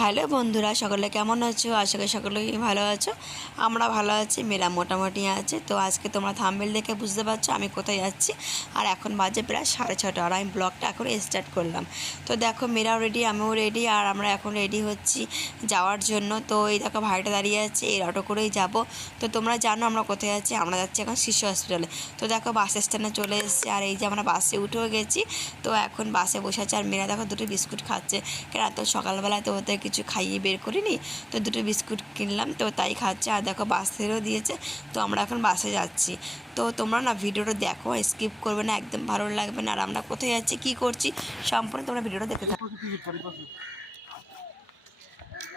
Hello বন্ধুরা, সকলে কেমন আছো? আশা করি সকলেই ভালো আছো। আমরা ভালো আছি মেয়েরা মোটামুটি আছে। তো আজকে তোমরা থাম্বেল দেখে বুঝতে পারছ আমি কোথায় যাচ্ছি। আর এখন বাজে প্রায় সাড়ে ছটা। আর আমি ব্লগটা এখন স্টার্ট করলাম। তো দেখো মেয়েরাও রেডি আমিও রেডি আর আমরা এখন রেডি হচ্ছি যাওয়ার জন্য। তো এই দেখো, ভাইটা দাঁড়িয়ে আছে এই অটো করেই যাব। তো তোমরা জানো আমরা কোথায় যাচ্ছি, আমরা যাচ্ছি এখন শিশু হসপিটালে তো দেখো বাস স্ট্যান্ডে চলে এসেছি। আর এই যে আমরা বাসে উঠেও গেছি। তো এখন বাসে বসে আছে। আর মেয়েরা দেখো, দুটো বিস্কুট খাচ্ছে। কেন, এত সকালবেলায় তো ওদের কিছু খাইয়ে বের করিনি তো দুটো বিস্কুট কিনলাম, তো তাই খাচ্ছে। আর দেখো বাস থেকেও দিয়েছে, তো আমরা এখন বাসে যাচ্ছি। তো তোমরা না ভিডিওটা দেখো স্কিপ করবে না, একদম ভালো লাগবে না। আর আমরা কোথায় যাচ্ছি, কী করছি, সম্পূর্ণ তোমরা ভিডিওটা দেখতে থাকো।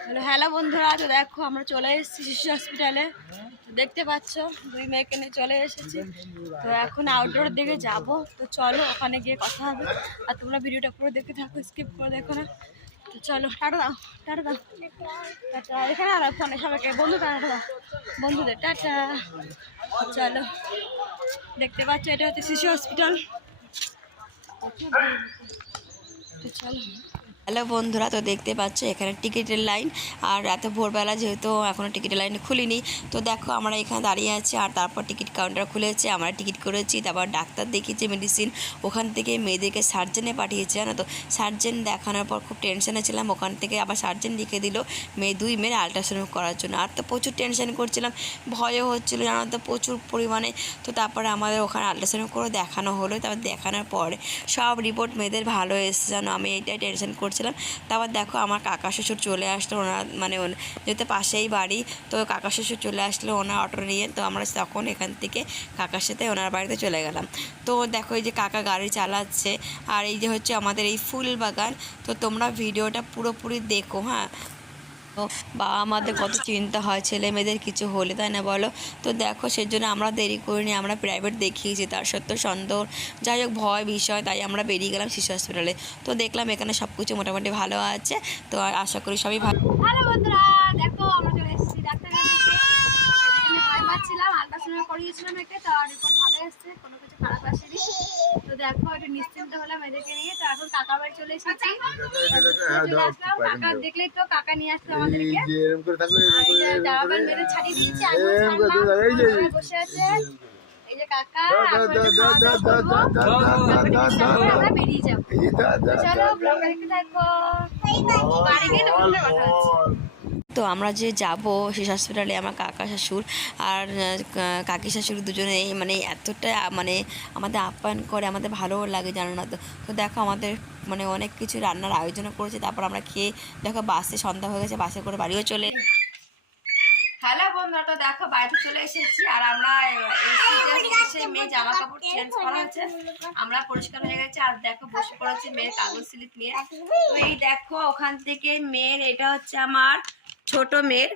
হ্যালো হ্যালো বন্ধুরা, তো দেখো আমরা চলে এসেছি শিশু হসপিটালে। দেখতে পাচ্ছ, দুই মেয়েকে নিয়ে চলে এসেছি। তো এখন আউটডোর দিকে যাব। তো চলো ওখানে গিয়ে কথা হবে। আর তোমরা ভিডিওটা পুরো দেখতে থাকো স্কিপ করে দেখো না। চলো, টাটা দাও টাটা দাও। এখানে আর ফোনে সবাইকে দাও বন্ধুদের, টাটা। চলো, দেখতে পাচ্ছ, এটা হচ্ছে শিশু হসপিটাল চলো। হ্যালো বন্ধুরা, তো দেখতে পাচ্ছ এখানে টিকিটের লাইন। আর এত ভোরবেলা যেহেতু এখনও টিকিটের লাইন খুলিনি, তো দেখো আমরা এখানে দাঁড়িয়ে আছি আর তারপর টিকিট কাউন্টার খুলেছে। আমরা টিকিট করেছি, তারপর ডাক্তার দেখিয়েছি মেডিসিন ওখান থেকে মেয়েদেরকে সার্জেনে পাঠিয়েছে, জানো তো? সার্জেন দেখানোর পর খুব টেনশনে ছিলাম। ওখান থেকে আবার সার্জেন লিখে দিল, মেয়ে, দুই মেয়ের আলট্রাসাউন্ড করার জন্য। আর তো প্রচুর টেনশন করছিলাম, ভয়ও হচ্ছিল, জানো তো? প্রচুর পরিমাণে। তো তারপরে আমাদের ওখানে আলট্রাসাউন্ড করে দেখানো হলো। তারপর দেখানোর পরে সব রিপোর্ট মেয়েদের ভালো এসেছে, জানো? আমি এইটাই টেনশন করছিলাম। তারপর দেখো আমার কাকা শ্বশুর চলে আসলো, ওনার মানে যেহেতু পাশেই বাড়ি, তো কাকা শ্বশুর চলে আসলো ওনার অটো নিয়ে। তো আমরা তখন এখান থেকে কাকার সাথে ওনার বাড়িতে চলে গেলাম। তো দেখো এই যে কাকা গাড়ি চালাচ্ছে, আর এই যে হচ্ছে আমাদের এই ফুল বাগান তো তোমরা ভিডিওটা পুরোপুরি দেখো হ্যাঁ? বাবা আমাদের কত চিন্তা হয়, ছেলে মেয়েদের কিছু হলে, তাই না বলো? তো দেখো, সেজন্য আমরা দেরি করিনি, আমরা প্রাইভেট দেখিয়েছি, তার সত্ত্বেও সন্দেহ যাই হোক, ভয় বিষয়, তাই আমরা বেরিয়ে গেলাম শিশু হসপিটালে তো দেখলাম এখানে সব কিছু মোটামুটি ভালো আছে, তো আশা করি সবই ভালো। করিয়েছিলাম একে, তো রিপোর্ট ভালো কোনো কিছু খারাপ আসেনি। দেখো একটু নিশ্চিন্ত হলাম এদেরকে নিয়ে। তো এখন কাকা বাড়ি চলে এসেছি। চলে আসলাম। কাকা দেখলেই তো কাকা নিয়ে আসলো আমাদেরকে। মেরে ছাড়িয়ে দিয়েছি আমি বসে আছে। এই যে কাকা। আমরা বেরিয়ে যাব। চলো ব্লগটা দেখতে থাকো বাড়ি গিয়ে তোমাদের কথা হচ্ছে তো আমরা যে যাব শিশু হসপিটালে আমার কাকা, শাশুড় আর কাকি, শাশুড়ি দুজনেই মানে এতটা মানে আমাদের আপ্যায়ন করে, আমাদের ভালোও লাগে জানো না তো। তো দেখো আমাদের মানে অনেক কিছু রান্নার আয়োজনও করেছে, তারপর আমরা খেয়ে দেখো বাসে সন্ধ্যা হয়ে গেছে, বাসে করে বাড়িও চলে হ্যালো বন্ধুরা, তো দেখো বাড়িতে চলে এসেছি আর আমরা মেয়ে জামা কাপড় চেঞ্জ করা হয়েছে আমরা পরিষ্কার হয়ে গেছে আর দেখো বসে পড়েছে মেয়ের কাগজ স্লিপ নিয়ে। তো এই দেখো ওখান থেকে মেয়ের, এটা হচ্ছে আমার ছোট মেয়ের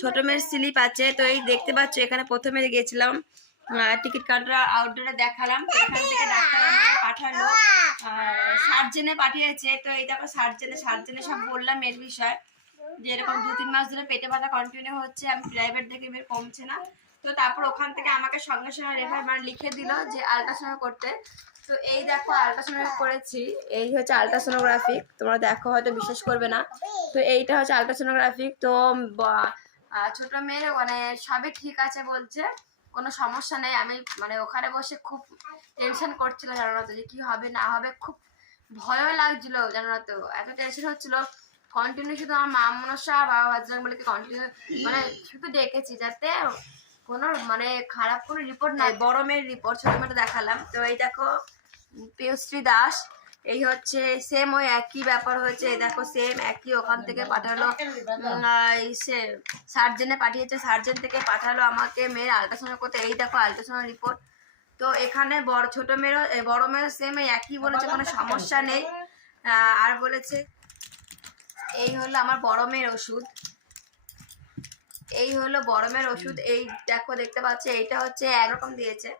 ছোট মেয়ের স্লিপ আছে। তো এই দেখতে পাচ্ছ, এখানে প্রথমে গেছিলাম টিকিট কাউন্টার আউটডোরে দেখালাম। তো এখান থেকে ডাক্তার পাঠালো। সার্জেনে পাঠিয়েছে। তো এই দেখো, সার্জেনে সার্জেনে সব বললাম এর বিষয়। যে এরকম দু তিন মাস ধরে পেটে ব্যথা কন্টিনিউ হচ্ছে, আমি প্রাইভেট দেখে বের কমছে না। তো তারপর ওখান থেকে আমাকে সঙ্গে সঙ্গে রেফার মানে লিখে দিল যে আলট্রাসাউন্ড করতে। তো এই দেখো আলট্রাসাউন্ড করেছি। এই হচ্ছে আলট্রাসোনোগ্রাফিক তোমরা দেখো, হয়তো বিশ্বাস করবে না। তো এইটা হচ্ছে আলট্রাসোনোগ্রাফিক তো ছোট মেয়ের মানে সবই ঠিক আছে বলছে, কোনো সমস্যা নেই। আমি মানে ওখানে বসে খুব টেনশন করছিল, জানো তো, যে কি হবে, না হবে, খুব ভয়ও লাগছিল, জানো না তো। এত টেনশন হচ্ছিল কন্টিনিউ শুধু আমার মা মনসা, বাবা বাজরাং বলে কন্টিনিউ মানে শুধু ডেকেছি যাতে কোনো মানে খারাপ কোনো রিপোর্ট নাই, বড় মেয়ের রিপোর্ট ছোট মেয়েটা দেখালাম। তো এই দেখো পিয়শ্রী দাস। এই হচ্ছে সেম ওই একই ব্যাপার হয়েছে। দেখো সেম একই ওখান থেকে পাঠালো। সে সার্জেনে পাঠিয়েছে। সার্জেন থেকে পাঠালো আমাকে মেয়ের আলট্রাসাউন্ড করতে। এই দেখো আলট্রাসাউন্ড রিপোর্ট তো এখানে বড়, ছোট মেয়েরও বড় মেয়ের সেম একই বলেছে, কোনো সমস্যা নেই। আর বলেছে, এই হলো আমার বড় মেয়ের ওষুধ। এই হলো বড় মেয়ের ওষুধ। এই দেখো, দেখতে পাচ্ছ, এইটা হচ্ছে একরকম দিয়েছে।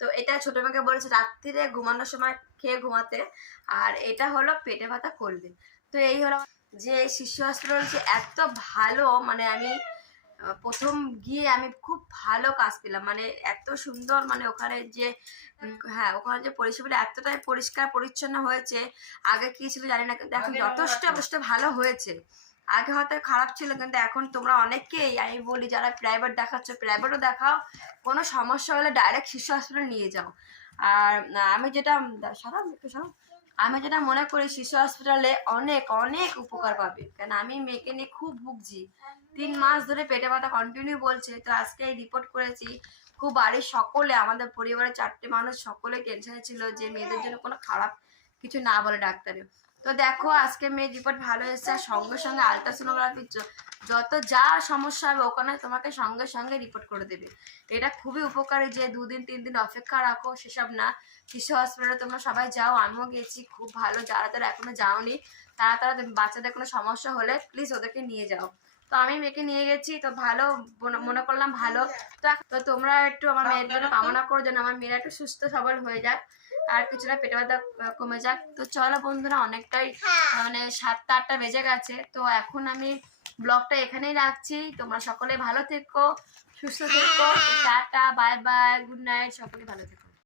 তো এটা ছোট মেয়েকে বলেছে রাত্রিরে ঘুমানোর সময় খেয়ে ঘুমাতে। আর এটা হলো পেটে ব্যথা করলে তো এই হলো যে শিশু হসপিটাল যে এত ভালো মানে আমি প্রথম গিয়ে আমি খুব ভালো কাজ পেলাম। মানে এত সুন্দর মানে ওখানে যে হ্যাঁ ওখানে যে পরিষেবাটা এতটাই পরিষ্কার পরিচ্ছন্ন হয়েছে আগে কি ছিল জানি না কিন্তু এখন যথেষ্ট যথেষ্ট ভালো হয়েছে। আগে হয়তো খারাপ ছিল, কিন্তু এখন তোমরা অনেককেই আমি বলি, যারা প্রাইভেট দেখাচ্ছ প্রাইভেটও দেখাও। কোনো সমস্যা হলে ডাইরেক্ট শিশু হসপিটালে নিয়ে যাও। আর আমি যেটা সরাম একটু। আমি যেটা মনে করি, শিশু হসপিটালে অনেক অনেক উপকার পাবে। কেন আমি মেয়েকে নিয়ে খুব ভুগছি। তিন মাস ধরে পেটে ব্যথা কন্টিনিউ বলছে, তো আজকে এই রিপোর্ট করেছি। খুব বাড়ির সকলে, আমাদের পরিবারের চারটে মানুষ সকলে টেনশনে ছিল যে মেয়েদের জন্য কোনো খারাপ কিছু না বলে ডাক্তারে। তো দেখো আজকে মেয়ের রিপোর্ট ভালো এসেছে আর সঙ্গে সঙ্গে আলট্রাসোনোগ্রাফির যত যা সমস্যা হবে, ওখানে তোমাকে সঙ্গে সঙ্গে রিপোর্ট করে দেবে। এটা খুবই উপকারী যে দুদিন তিন দিন অপেক্ষা রাখো, সেসব না। শিশু হসপিটালে তোমরা সবাই যাও, আমিও গেছি, খুব ভালো। যারা তারা এখনও যাওনি, তারা তারা বাচ্চাদের কোনো সমস্যা হলে প্লিজ ওদেরকে নিয়ে যাও। তো আমি মেয়েকে নিয়ে গেছি, তো ভালো, মনে- করলাম ভালো। তো তো তোমরা একটু আমার মেয়ের জন্য কামনা করো, যেন আমার মেয়েরা একটু সুস্থ সবল হয়ে যাক। আর কিছুটা পেটে ব্যথা কমে যাক। তো চলো বন্ধুরা অনেকটাই মানে সাতটা আটটা বেজে গেছে। তো এখন আমি ব্লগটা এখানেই রাখছি। তোমরা সকলে ভালো থেকো সুস্থ থেকো। Tata bye bye good night সকলে ভালো থেকো।